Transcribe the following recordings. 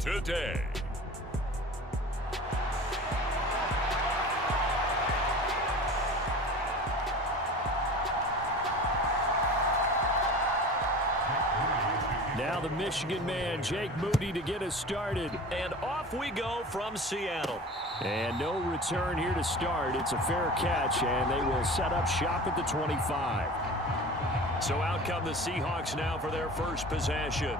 today. Now the Michigan man, Jake Moody, to get us started. And off we go from Seattle. And no return here to start. It's a fair catch, and they will set up shop at the 25. So out come the Seahawks now for their first possession.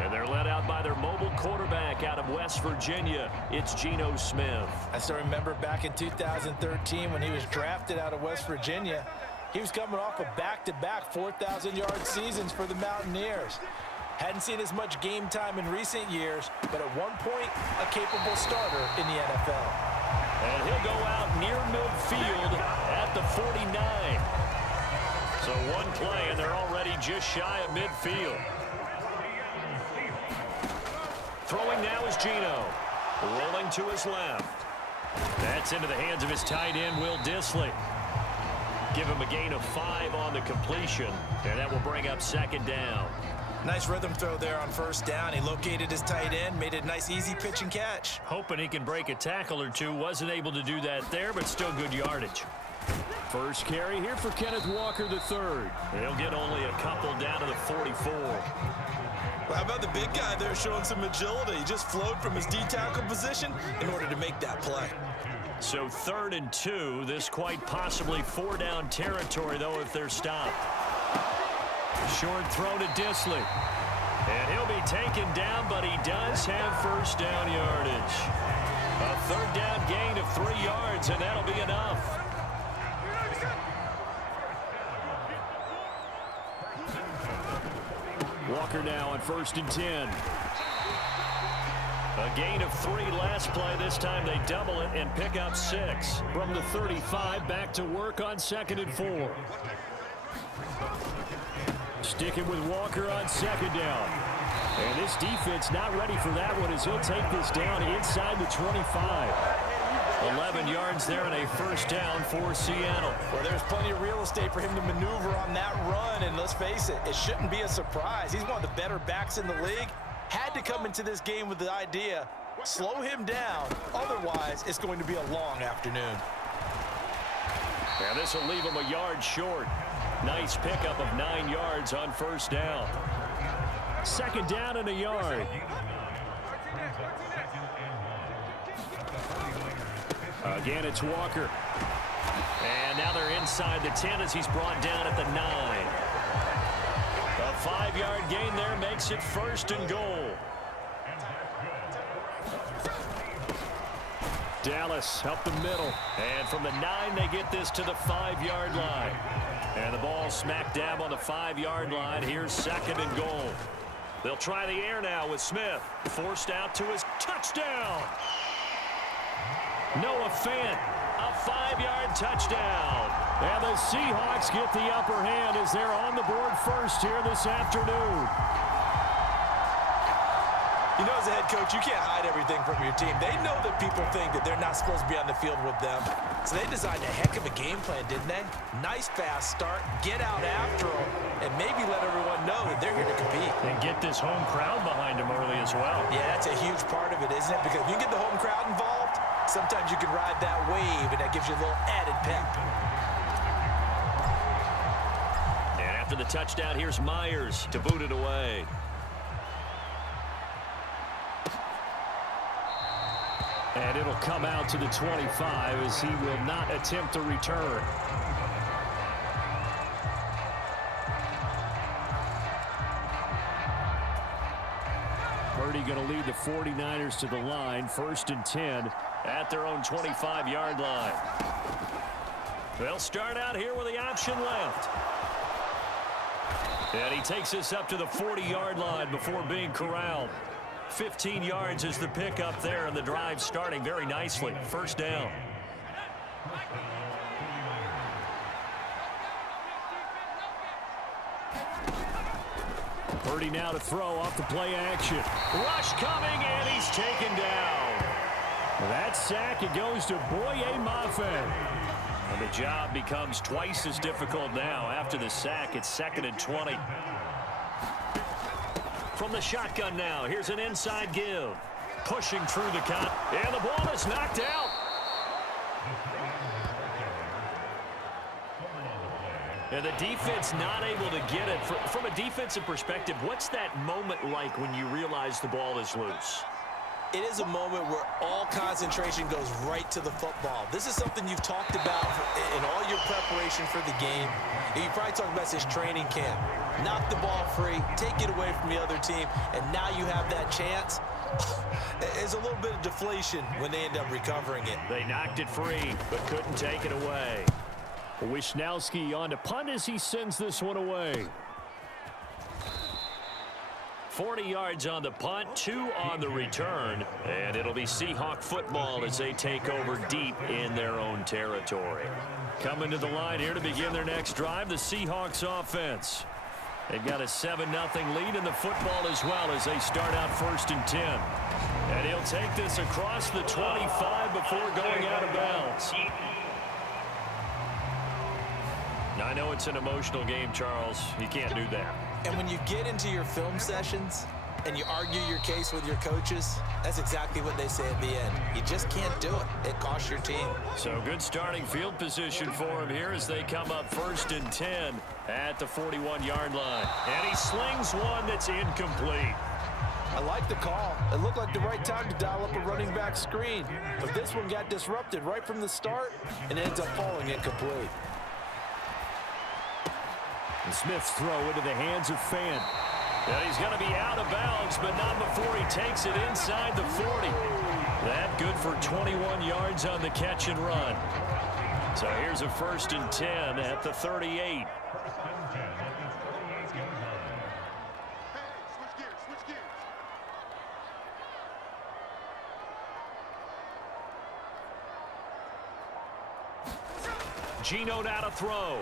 And they're led out by their mobile quarterback out of West Virginia. It's Geno Smith. I still remember back in 2013 when he was drafted out of West Virginia. He was coming off of back-to-back 4,000-yard seasons for the Mountaineers. Hadn't seen as much game time in recent years, but at one point, a capable starter in the NFL. And he'll go out near midfield at the 49. So one play, and they're already just shy of midfield. Throwing now is Geno. Rolling to his left. That's into the hands of his tight end, Will Dissly. Give him a gain of 5 on the completion, and that will bring up second down. Nice rhythm throw there on first down. He located his tight end, made it a nice, easy pitch and catch. Hoping he can break a tackle or two. Wasn't able to do that there, but still good yardage. First carry here for Kenneth Walker III. He'll get only a couple down to the 44. Well, how about the big guy there showing some agility? He just flowed from his D-tackle position in order to make that play. So 3rd and 2. This quite possibly 4-down territory, though, if they're stopped. Short throw to Dissly. And he'll be taken down, but he does have first down yardage. A 3rd down gain of 3 yards, and that'll be enough. Walker now on 1st and 10. A gain of 3 last play. This time they double it and pick up 6. From the 35, back to work on 2nd and 4. Sticking with Walker on 2nd down. And this defense not ready for that one as he'll take this down inside the 25. 11 yards there and a first down for Seattle. Well, there's plenty of real estate for him to maneuver on that run, and let's face it, it shouldn't be a surprise. He's one of the better backs in the league. Had to come into this game with the idea, slow him down, otherwise it's going to be a long afternoon. And this will leave him a yard short. Nice pickup of 9 yards on first down. 2nd down and a yard. Again, it's Walker. And now they're inside the 10 as he's brought down at the 9. A 5-yard gain there makes it 1st and goal. Dallas up the middle. And from the 9, they get this to the 5-yard line. And the ball smack dab on the 5-yard line. Here's 2nd and goal. They'll try the air now with Smith. Forced out to his touchdown. Noah Fant, a 5-yard touchdown. And the Seahawks get the upper hand as they're on the board first here this afternoon. You know, as a head coach, you can't hide everything from your team. They know that people think that they're not supposed to be on the field with them. So they designed a heck of a game plan, didn't they? Nice fast start, get out after them, and maybe let everyone know that they're here to compete. And get this home crowd behind them early as well. Yeah, that's a huge part of it, isn't it? Because if you get the home crowd involved, sometimes you can ride that wave, and that gives you a little added pep. And after the touchdown, here's Myers to boot it away. And it'll come out to the 25 as he will not attempt to return. Purdy going to lead the 49ers to the line. 1st and 10 at their own 25-yard line. They'll start out here with the option left. And he takes this up to the 40-yard line before being corralled. 15 yards is the pickup there, and the drive starting very nicely. First down. Purdy now to throw off the play action. Rush coming, and he's taken down. That sack, it goes to Boye Mafe. And the job becomes twice as difficult now. After the sack, it's 2nd and 20. From the shotgun now, here's an inside give. Pushing through the cut, and the ball is knocked out. And the defense not able to get it. From a defensive perspective, what's that moment like when you realize the ball is loose? It is a moment where all concentration goes right to the football. This is something you've talked about in all your preparation for the game. And you probably talked about this training camp. Knock the ball free, take it away from the other team, and now you have that chance. There's a little bit of deflation when they end up recovering it. They knocked it free, but couldn't take it away. Wisnowski on to punt as he sends this one away. 40 yards on the punt, 2 on the return, and it'll be Seahawk football as they take over deep in their own territory. Coming to the line here to begin their next drive, the Seahawks offense. They've got a 7-0 lead in the football as well as they start out 1st and 10. And he'll take this across the 25 before going out of bounds. Now, I know it's an emotional game, Charles. You can't do that. And when you get into your film sessions and you argue your case with your coaches, that's exactly what they say at the end. You just can't do it. It costs your team. So good starting field position for him here as they come up 1st and 10 at the 41-yard line. And he slings one that's incomplete. I like the call. It looked like the right time to dial up a running back screen. But this one got disrupted right from the start and ends up falling incomplete. And Smith's throw into the hands of Fan. And he's going to be out of bounds, but not before he takes it inside the 40. That good for 21 yards on the catch and run. So here's a 1st and 10 at the 38. Geno now to throw.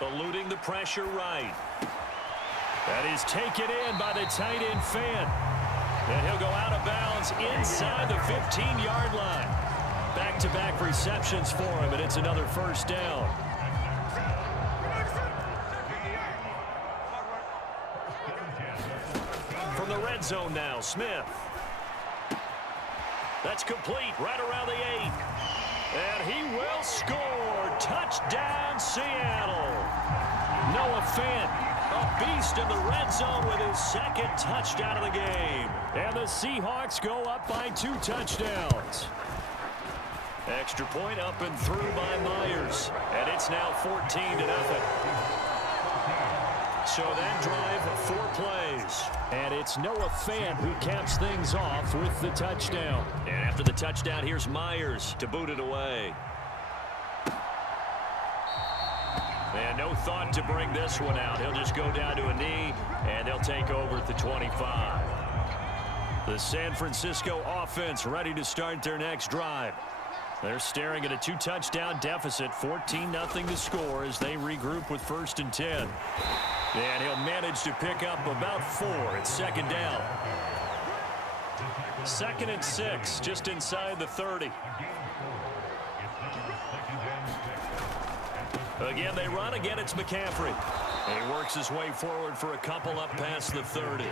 Eluding the pressure right. That is taken in by the tight end Fan. And he'll go out of bounds inside the 15-yard line. Back-to-back receptions for him, and it's another 1st down. From the red zone now, Smith. That's complete right around the 8. And he will score. Touchdown, Seattle. Noah Fant, a beast in the red zone with his 2nd touchdown of the game. And the Seahawks go up by 2 touchdowns. Extra point up and through by Myers. And it's now 14-0. So that drive, 4 plays. And it's Noah Fant who caps things off with the touchdown. And after the touchdown, here's Myers to boot it away. And no thought to bring this one out. He'll just go down to a knee, and they'll take over at the 25. The San Francisco offense ready to start their next drive. They're staring at a 2-touchdown deficit, 14-0 to score as they regroup with 1st and 10. And he'll manage to pick up about 4 at 2nd down. 2nd and 6, just inside the 30. Again, they run. Again, it's McCaffrey. And he works his way forward for a couple up past the 30.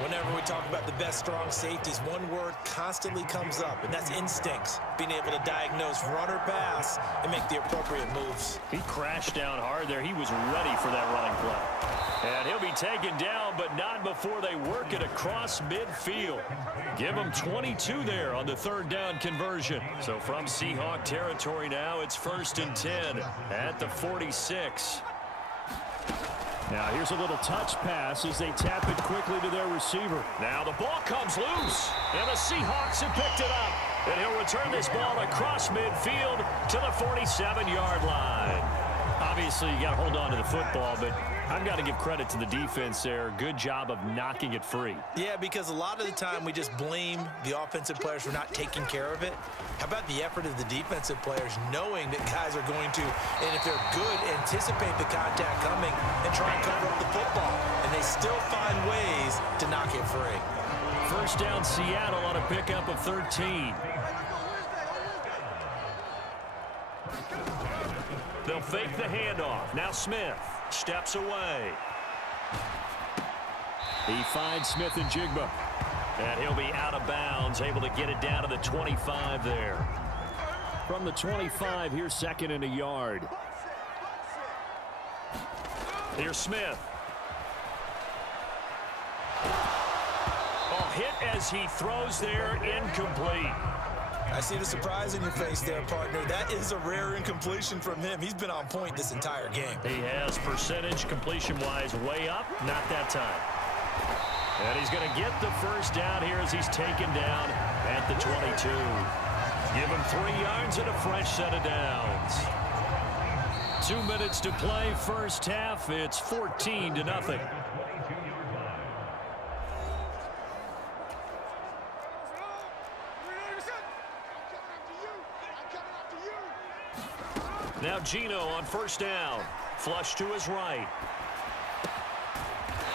Whenever we talk about the best strong safeties, one word constantly comes up, and that's instincts. Being able to diagnose run or pass and make the appropriate moves. He crashed down hard there. He was ready for that running play. And he'll be taken down, but not before they work it across midfield. Give him 22 there on the 3rd down conversion. So from Seahawk territory now, it's 1st and 10 at the 46. Now here's a little touch pass as they tap it quickly to their receiver. Now the ball comes loose, and the Seahawks have picked it up. And he'll return this ball across midfield to the 47-yard line. Obviously, you got to hold on to the football, but I've got to give credit to the defense there. Good job of knocking it free. Yeah, because a lot of the time we just blame the offensive players for not taking care of it. How about the effort of the defensive players knowing that guys are going to, and if they're good, anticipate the contact coming and try and cover up the football. And they still find ways to knock it free. 1st down Seattle on a pickup of 13. They'll fake the handoff. Now Smith steps away. He finds Smith and Jigba. And he'll be out of bounds, able to get it down to the 25 there. From the 25, here's second and a yard. Here's Smith. Oh, hit as he throws there, incomplete. I see the surprise in your face there, partner. That is a rare incompletion from him. He's been on point this entire game. He has percentage completion-wise way up, not that time. And he's going to get the first down here as he's taken down at the 22. Give him 3 yards and a fresh set of downs. 2 minutes to play first half. It's 14-0. Now Gino on first down. Flush to his right.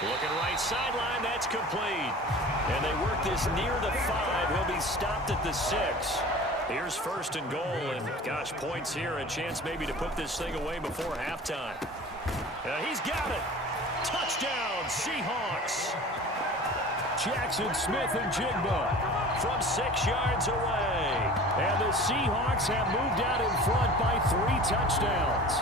Looking right sideline. That's complete. And they work this near the 5. He'll be stopped at the 6. Here's first and goal. And, gosh, points here. A chance maybe to put this thing away before halftime. He's got it. Touchdown, Seahawks. Jackson, Smith, and Jigba from 6 yards away. And the Seahawks have moved out in front by 3 touchdowns.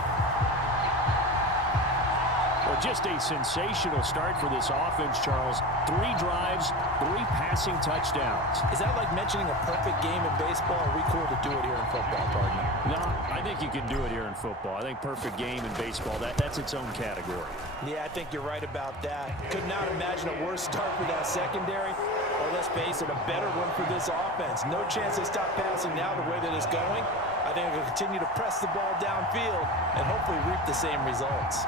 Well, just a sensational start for this offense, Charles. 3 drives, 3 passing touchdowns. Is that like mentioning a perfect game in baseball? Or are we cool to do it here in football, partner? No, I think you can do it here in football. I think perfect game in baseball, that's its own category. Yeah, I think you're right about that. Could not imagine a worse start for that secondary. Or let's face it, a better one for this offense. No chance they stop passing now the way that it's going. I think they'll continue to press the ball downfield and hopefully reap the same results.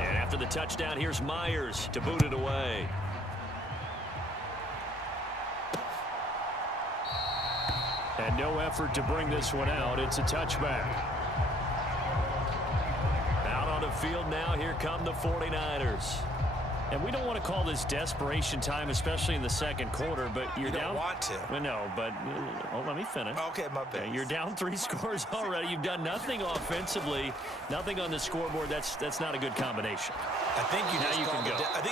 And after the touchdown, here's Myers to boot it away. And no effort to bring this one out. It's a touchback. Out on the field now, here come the 49ers. And we don't want to call this desperation time, especially in the second quarter, but you're down. You don't want to. Well, no, but let me finish. Okay, my bad. You're down 3 scores already. You've done nothing offensively, nothing on the scoreboard. That's not a good combination. I think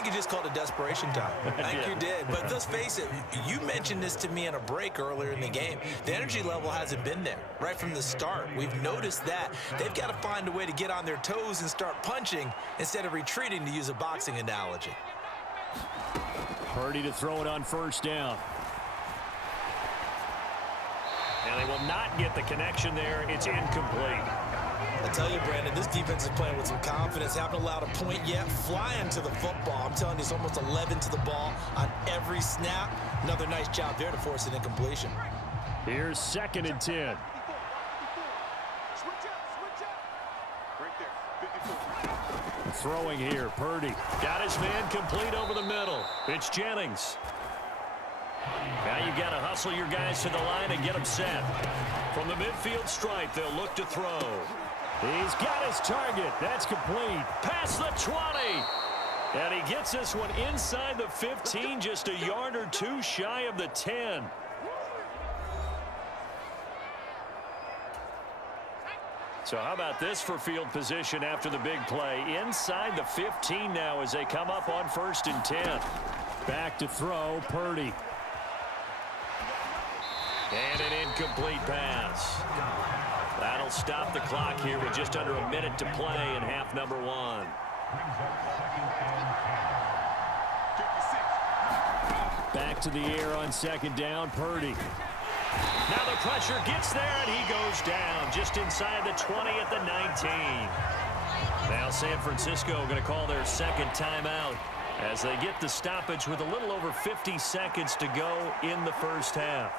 you just called it desperation time. I think you did. But let's face it, you mentioned this to me in a break earlier in the game. The energy level hasn't been there right from the start. We've noticed that. They've got to find a way to get on their toes and start punching instead of retreating, to use a boxing analogy. Purdy to throw it on first down. And they will not get the connection there. It's incomplete. I tell you, Brandon, this defense is playing with some confidence. Haven't allowed a point yet. Flying to the football. I'm telling you, it's almost 11 to the ball on every snap. Another nice job there to force an incompletion. Here's second and 10. Throwing here, Purdy. Got his man complete over the middle. It's Jennings. Now you've got to hustle your guys to the line and get them set. From the midfield stripe, they'll look to throw. He's got his target. That's complete. Past the 20. And he gets this one inside the 15, just a yard or 2 shy of the 10. So how about this for field position after the big play? Inside the 15 now as they come up on first and 10. Back to throw, Purdy. And an incomplete pass. That'll stop the clock here with just under a minute to play in half number 1. Back to the air on second down, Purdy. Now the pressure gets there, and he goes down just inside the 20 at the 19. Now San Francisco going to call their second timeout as they get the stoppage with a little over 50 seconds to go in the first half.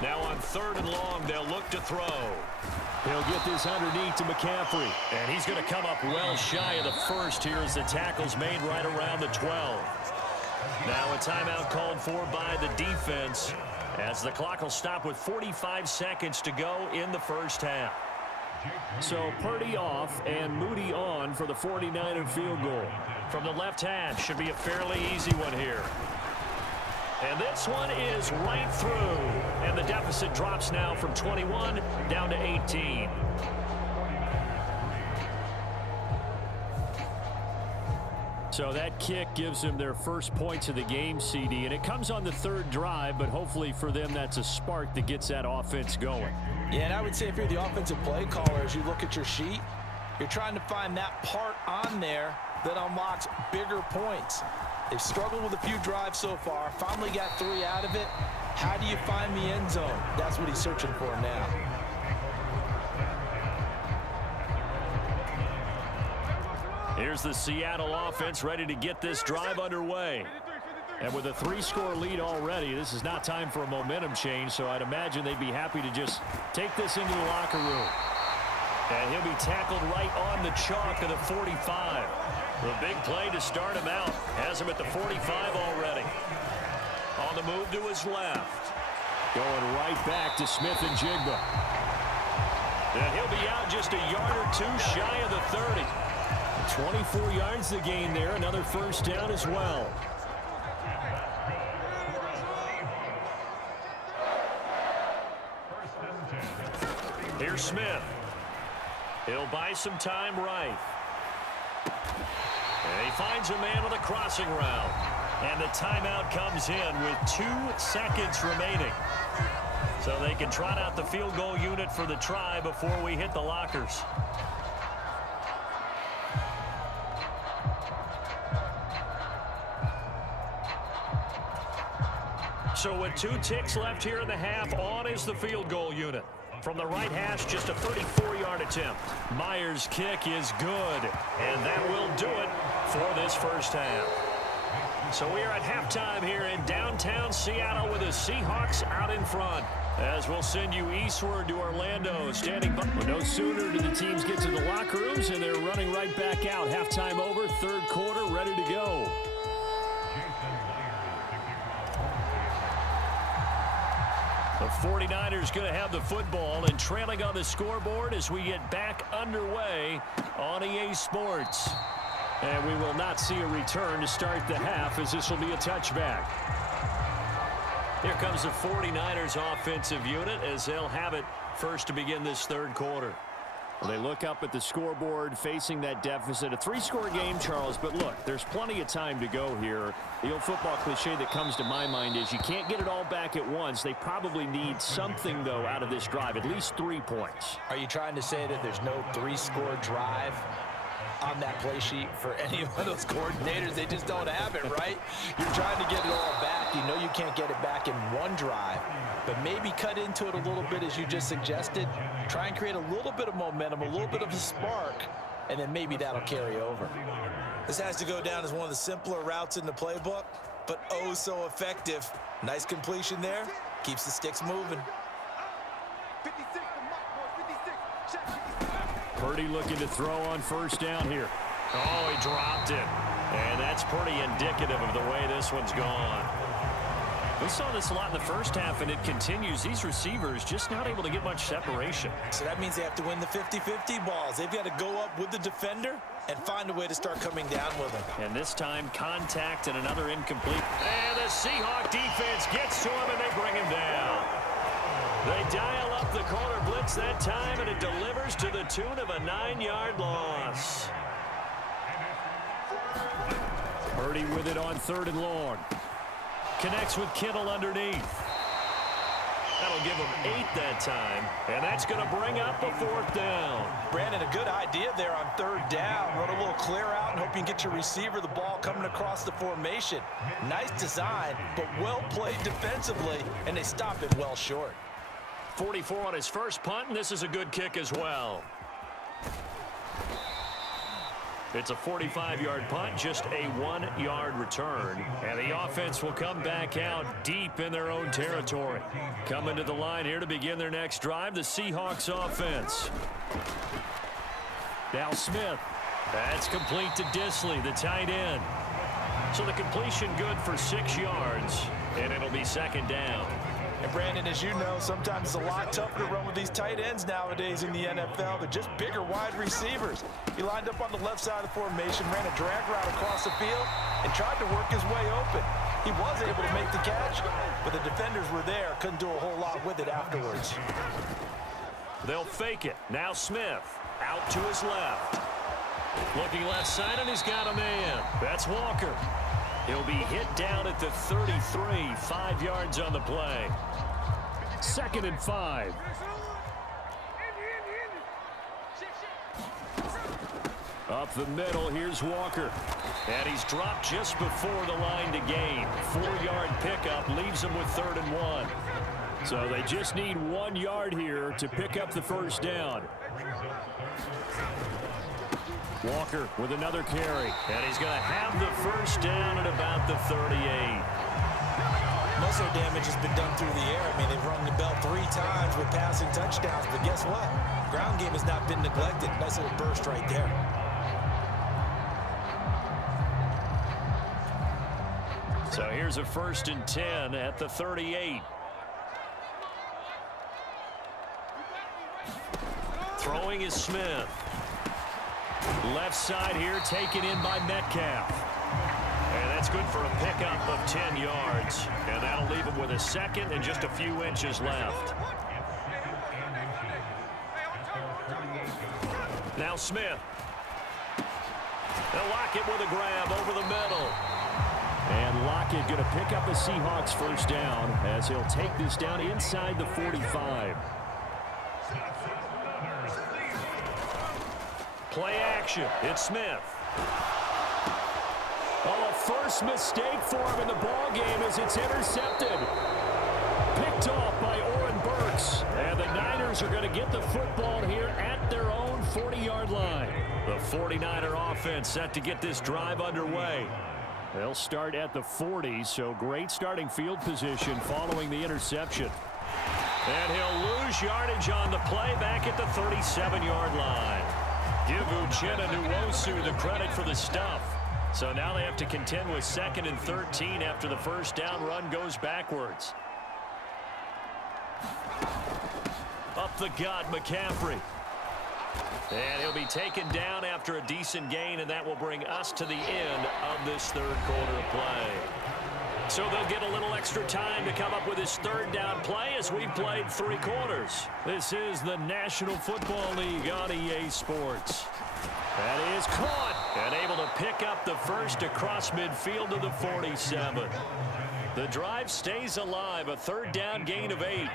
Now on third and long, they'll look to throw. He'll get this underneath to McCaffrey. And he's going to come up well shy of the first here as the tackle's made right around the 12. Now a timeout called for by the defense as the clock will stop with 45 seconds to go in the first half. So Purdy off and Moody on for the 49er field goal. From the left hash, should be a fairly easy one here. And this one is right through. And the deficit drops now from 21 down to 18. So that kick gives them their first points of the game, CD. And it comes on the third drive, but hopefully for them that's a spark that gets that offense going. Yeah, and I would say if you're the offensive play caller, as you look at your sheet, you're trying to find that part on there that unlocks bigger points. They've struggled with a few drives so far, finally got 3 out of it. How do you find the end zone? That's what he's searching for now. Here's the Seattle offense ready to get this drive underway. And with a 3-score lead already, this is not time for a momentum change, so I'd imagine they'd be happy to just take this into the locker room. And he'll be tackled right on the chalk of the 45. The big play to start him out. Has him at the 45 already. On the move to his left. Going right back to Smith and Jigba. And he'll be out just a yard or two shy of the 30. 24 yards to gain there. Another first down as well. Here's Smith. He'll buy some time right. And he finds a man on the crossing route. And the timeout comes in with 2 seconds remaining. So they can trot out the field goal unit for the try before we hit the lockers. So with 2 ticks left here in the half, on is the field goal unit. From the right hash, just a 34-yard attempt. Myers' kick is good, and that will do it for this first half. So we are at halftime here in downtown Seattle with the Seahawks out in front. As we'll send you eastward to Orlando, standing by. Well, no sooner do the teams get to the locker rooms, and they're running right back out. Halftime over, third quarter, ready to go. The 49ers going to have the football and trailing on the scoreboard as we get back underway on EA Sports. And we will not see a return to start the half, as this will be a touchback. Here comes the 49ers offensive unit as they'll have it first to begin this third quarter. Well, they look up at the scoreboard facing that deficit. A 3-score game, Charles, but look, there's plenty of time to go here. The old football cliche that comes to my mind is you can't get it all back at once. They probably need something, though, out of this drive, at least 3 points. Are you trying to say that there's no 3-score drive on that play sheet for any of those coordinators? They just don't have it, right? You're trying to get it all back. You know you can't get it back in one drive, but maybe cut into it a little bit as you just suggested. Try and create a little bit of momentum, a little bit of a spark, and then maybe that'll carry over. This has to go down as one of the simpler routes in the playbook, but oh so effective. Nice completion there. Keeps the sticks moving. Purdy looking to throw on first down here. Oh, he dropped it. And that's pretty indicative of the way this one's gone. We saw this a lot in the first half, and it continues. These receivers just not able to get much separation. So that means they have to win the 50-50 balls. They've got to go up with the defender and find a way to start coming down with him. And this time, contact and another incomplete. And the Seahawk defense gets to him, and they bring him down. They dial up the corner blitz that time, and it delivers to the tune of a 9-yard loss. Purdy with it on 3rd and long. Connects with Kittle underneath. That'll give him 8 that time, and that's going to bring up the 4th down. Brandon, a good idea there on 3rd down. Run a little clear out and hope you can get your receiver the ball coming across the formation. Nice design, but well played defensively, and they stop it well short. 44 on his first punt, and this is a good kick as well. It's a 45-yard punt, just a 1-yard return. And the offense will come back out deep in their own territory. Coming to the line here to begin their next drive, the Seahawks offense. Now Smith. That's complete to Disley, the tight end. So the completion good for 6 yards, and it'll be 2nd down. And Brandon, as you know, sometimes it's a lot tougher to run with these tight ends nowadays in the NFL. They're just bigger wide receivers. He lined up on the left side of the formation, ran a drag route across the field, and tried to work his way open. He was able to make the catch, but the defenders were there, couldn't do a whole lot with it afterwards. They'll fake it. Now Smith out to his left. Looking left side, and he's got a man. That's Walker. He'll be hit down at the 33, 5 yards on the play. 2nd and 5. Up the middle, here's Walker. And he's dropped just before the line to gain. 4-yard pickup leaves him with 3rd and 1. So they just need 1 yard here to pick up the first down. Walker with another carry. And he's going to have the first down at about the 38. Most of their damage has been done through the air. I mean, they've rung the bell 3 times with passing touchdowns, but guess what? Ground game has not been neglected. Nice little burst right there. So here's a 1st and 10 at the 38. Throwing is Smith. Left side here taken in by Metcalf. And that's good for a pickup of 10 yards. And that'll leave him with a 2nd and just a few inches left. Now Smith. They'll lock it with a grab over the middle. And Lockett going to pick up the Seahawks first down as he'll take this down inside the 45. Play action. It's Smith. Oh, a first mistake for him in the ball game as it's intercepted. Picked off by Oren Burks. And the Niners are going to get the football here at their own 40-yard line. The 49er offense set to get this drive underway. They'll start at the 40, so great starting field position following the interception. And he'll lose yardage on the play back at the 37-yard line. Give Uchenna Nwosu the credit for the stuff. So now they have to contend with 2nd and 13 after the first down run goes backwards. Up the gut, McCaffrey. And he'll be taken down after a decent gain, and that will bring us to the end of this 3rd quarter of play. So they'll get a little extra time to come up with his 3rd down play as we've played 3 quarters. This is the National Football League on EA Sports. That is caught. And able to pick up the first across midfield to the 47. The drive stays alive, a 3rd down gain of 8.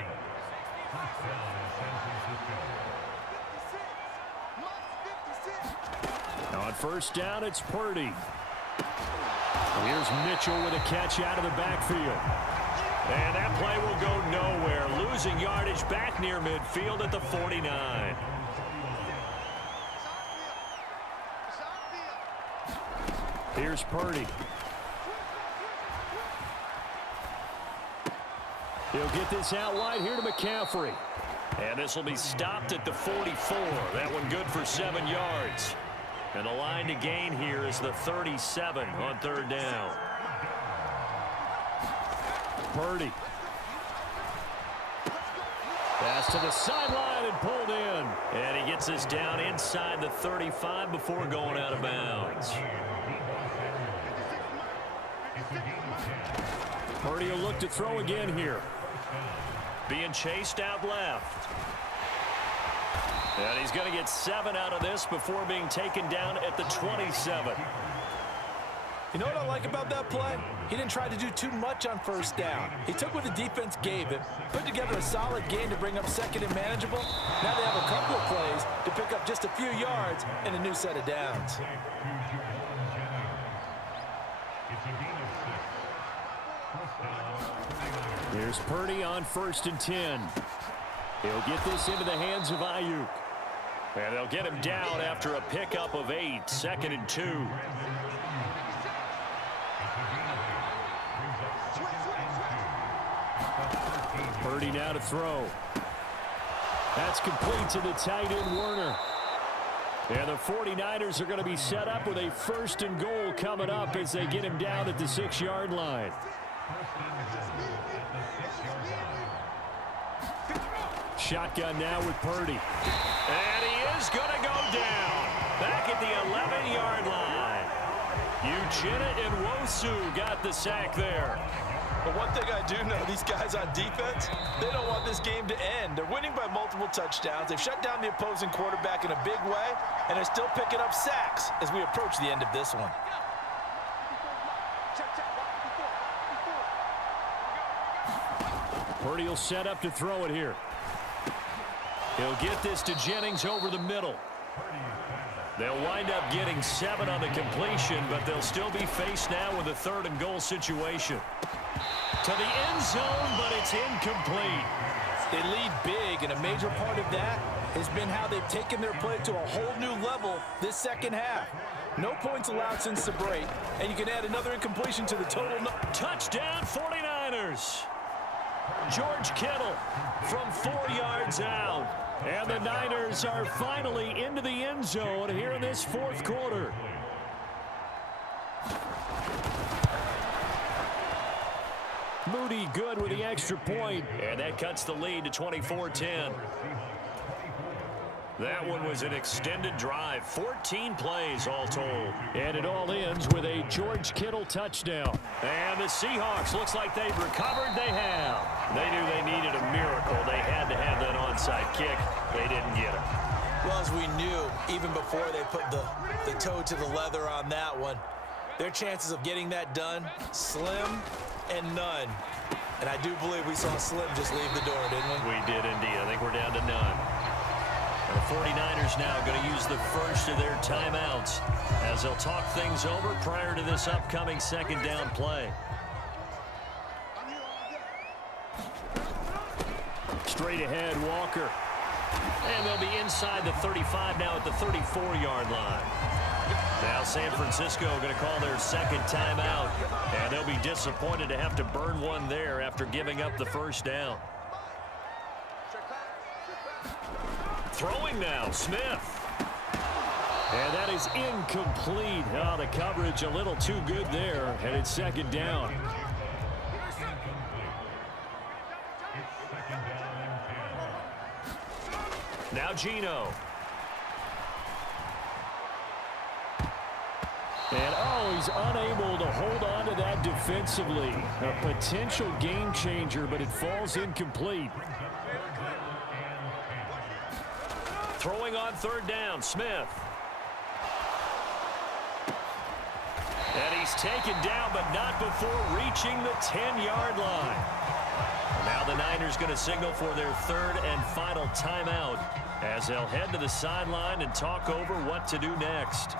On first down, it's Purdy. Here's Mitchell with a catch out of the backfield. And that play will go nowhere. Losing yardage back near midfield at the 49. Here's Purdy. He'll get this out wide here to McCaffrey. And this will be stopped at the 44. That one good for 7 yards. And the line to gain here is the 37 on 3rd down. Purdy. Pass to the sideline and pulled in. And he gets this down inside the 35 before going out of bounds. Purdy will look to throw again here. Being chased out left. And he's going to get 7 out of this before being taken down at the 27. You know what I like about that play? He didn't try to do too much on first down. He took what the defense gave him, put together a solid game to bring up 2nd and manageable. Now they have a couple of plays to pick up just a few yards and a new set of downs. Here's Purdy on 1st and 10. He'll get this into the hands of Ayuk. And they'll get him down after a pickup of 8, 2nd and 2. Purdy now to throw. That's complete to the tight end Werner. And the 49ers are going to be set up with a 1st and goal coming up as they get him down at the 6-yard line. Shotgun now with Purdy. And he is going to go down. Back at the 11-yard line. Uchenna and Nwosu got the sack there. But one thing I do know, these guys on defense, they don't want this game to end. They're winning by multiple touchdowns. They've shut down the opposing quarterback in a big way, and they're still picking up sacks as we approach the end of this one. Purdy will set up to throw it here. He'll get this to Jennings over the middle. They'll wind up getting 7 on the completion, but they'll still be faced now with a 3rd and goal situation. To the end zone, but it's incomplete. They lead big, and a major part of that has been how they've taken their play to a whole new level this second half. No points allowed since the break, and you can add another incompletion to the total. Touchdown 49ers. George Kittle from 4 yards out. And the Niners are finally into the end zone here in this 4th quarter. Moody good with the extra point. And that cuts the lead to 24-10. That one was an extended drive. 14 plays all told. And it all ends with a George Kittle touchdown. And the Seahawks looks like they've recovered. They have. They knew they needed a miracle. They had to have that onside kick. They didn't get it. Well, as we knew, even before they put the toe to the leather on that one, their chances of getting that done, slim and none. And I do believe we saw Slim just leave the door, didn't we? We did indeed. I think we're down to none. And the 49ers now going to use the first of their timeouts as they'll talk things over prior to this upcoming 2nd down play. Straight ahead, Walker. And they'll be inside the 35 now at the 34-yard line. Now San Francisco going to call their 2nd timeout, and they'll be disappointed to have to burn one there after giving up the first down. Throwing now, Smith. And that is incomplete. Oh, the coverage a little too good there, and it's 2nd down. Now Geno. And, oh, he's unable to hold on to that defensively. A potential game changer, but it falls incomplete. Throwing on 3rd down, Smith. And he's taken down, but not before reaching the 10-yard line. Now the Niners going to signal for their 3rd and final timeout as they'll head to the sideline and talk over what to do next.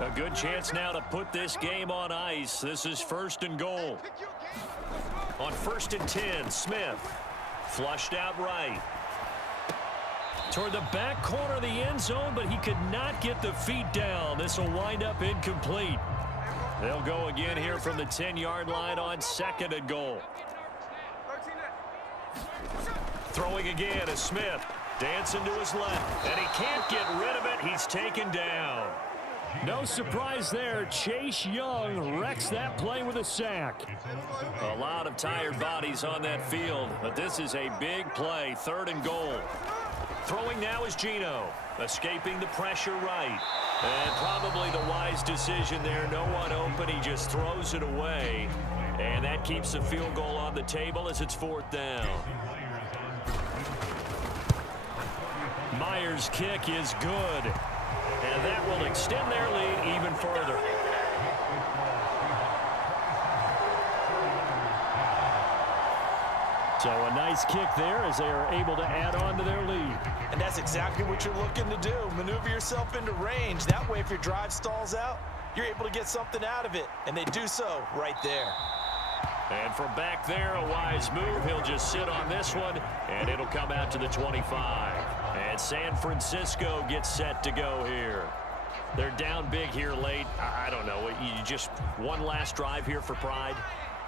A good chance now to put this game on ice. This is 1st and goal. On 1st and 10, Smith. Flushed out right. Toward the back corner of the end zone, but he could not get the feet down. This will wind up incomplete. They'll go again here from the 10-yard line on 2nd and goal. Throwing again is Smith. Dancing to his left. And he can't get rid of it. He's taken down. No surprise there. Chase Young wrecks that play with a sack. A lot of tired bodies on that field, but this is a big play. 3rd and goal. Throwing now is Geno. Escaping the pressure right. And probably the wise decision there. No one open. He just throws it away. And that keeps the field goal on the table as it's 4th down. Myers' kick is good. And that will extend their lead even further. So a nice kick there as they are able to add on to their lead. And that's exactly what you're looking to do. Maneuver yourself into range. That way, if your drive stalls out, you're able to get something out of it. And they do so right there. And from back there, a wise move. He'll just sit on this one, and it'll come out to the 25. And San Francisco gets set to go here. They're down big here late. I don't know. You just one last drive here for pride.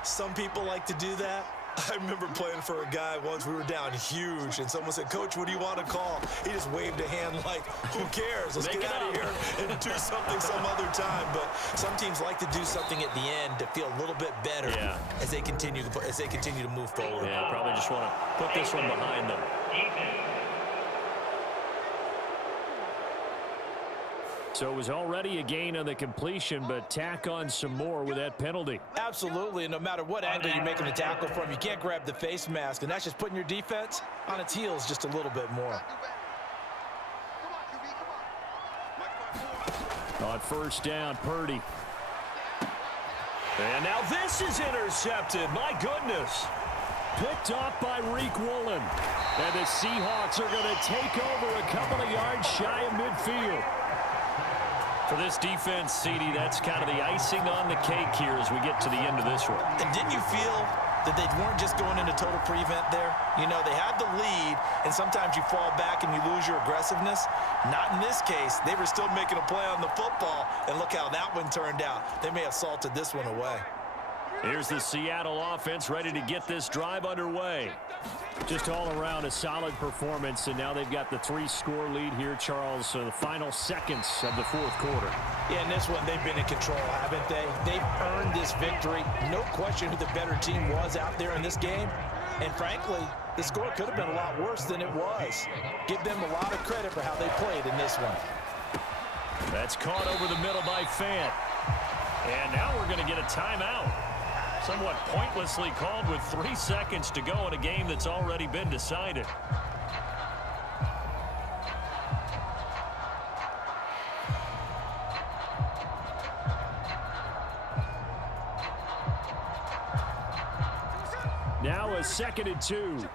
Some people like to do that. I remember playing for a guy once. We were down huge, and someone said, "Coach, what do you want to call?" He just waved a hand like, "Who cares? Let's get out of here and do something some other time." But some teams like to do something at the end to feel a little bit better as they continue to move forward. Yeah, probably just want to put this one behind them. So it was already a gain on the completion, but tack on some more with that penalty. Absolutely, and no matter what angle you're making the tackle from, you can't grab the face mask, and that's just putting your defense on its heels just a little bit more. On first down, Purdy. And now this is intercepted. My goodness. Picked off by Reek Woolen. And the Seahawks are going to take over a couple of yards shy of midfield. For this defense, CD, that's kind of the icing on the cake here as we get to the end of this one. And didn't you feel that they weren't just going into total prevent there? You know, they had the lead, and sometimes you fall back and you lose your aggressiveness. Not in this case. They were still making a play on the football, and look how that one turned out. They may have salted this one away. Here's the Seattle offense ready to get this drive underway. Just all around a solid performance, and now they've got the 3-score lead here, Charles. So the final seconds of the fourth quarter. Yeah, in this one, they've been in control, haven't they? They've earned this victory. No question who the better team was out there in this game. And frankly, the score could have been a lot worse than it was. Give them a lot of credit for how they played in this one. That's caught over the middle by Fant. And now we're going to get a timeout. Somewhat pointlessly called with 3 seconds to go in a game that's already been decided. Now a 2nd and 2.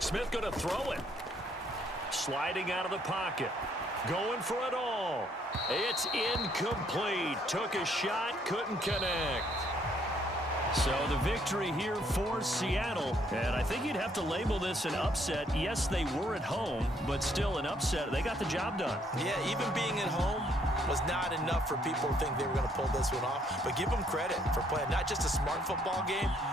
Smith going to throw it. Sliding out of the pocket. Going for it all. It's incomplete. Took a shot, couldn't connect. So the victory here for Seattle. And I think you'd have to label this an upset. Yes, they were at home, but still an upset. They got the job done. Yeah, even being at home was not enough for people to think they were going to pull this one off. But give them credit for playing not just a smart football game,